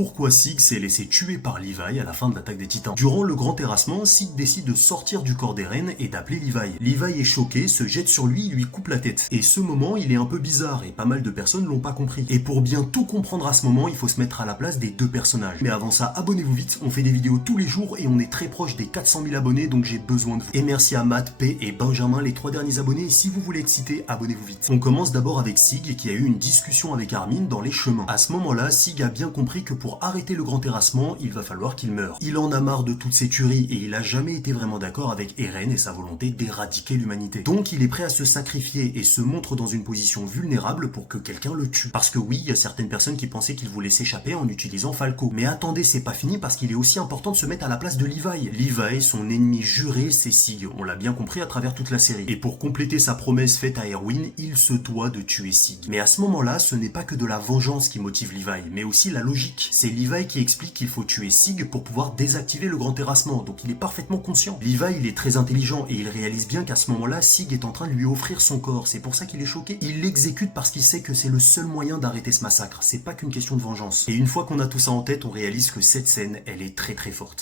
pourquoi Sig s'est laissé tuer par Levi à la fin de l'attaque des Titans. Durant le grand terrassement, Sig décide de sortir du corps d'Eren et d'appeler Levi. Levi est choqué, se jette sur lui et lui coupe la tête. Et ce moment, il est un peu bizarre et pas mal de personnes l'ont pas compris. Et pour bien tout comprendre à ce moment, il faut se mettre à la place des deux personnages. Mais avant ça, abonnez-vous vite, on fait des vidéos tous les jours et on est très proche des 400 000 abonnés, donc j'ai besoin de vous. Et merci à Matt, P et Benjamin, les 3 derniers abonnés, et si vous voulez être cité, abonnez-vous vite. On commence d'abord avec Sig qui a eu une discussion avec Armin dans les chemins. À ce moment-là, Sig a bien compris que pour arrêter le grand terrassement, il va falloir qu'il meure. Il en a marre de toutes ces tueries et il a jamais été vraiment d'accord avec Eren et sa volonté d'éradiquer l'humanité. Donc il est prêt à se sacrifier et se montre dans une position vulnérable pour que quelqu'un le tue. Parce que oui, il y a certaines personnes qui pensaient qu'il voulait s'échapper en utilisant Falco. Mais attendez, c'est pas fini parce qu'il est aussi important de se mettre à la place de Levi. Levi, son ennemi juré, c'est Sig. On l'a bien compris à travers toute la série. Et pour compléter sa promesse faite à Erwin, il se doit de tuer Sig. Mais à ce moment-là, ce n'est pas que de la vengeance qui motive Levi, mais aussi la logique. C'est Levi qui explique qu'il faut tuer Sig pour pouvoir désactiver le grand terrassement, donc il est parfaitement conscient. Levi, il est très intelligent et il réalise bien qu'à ce moment-là, Sig est en train de lui offrir son corps. C'est pour ça qu'il est choqué. Il l'exécute parce qu'il sait que c'est le seul moyen d'arrêter ce massacre. C'est pas qu'une question de vengeance. Et une fois qu'on a tout ça en tête, on réalise que cette scène, elle est très très forte.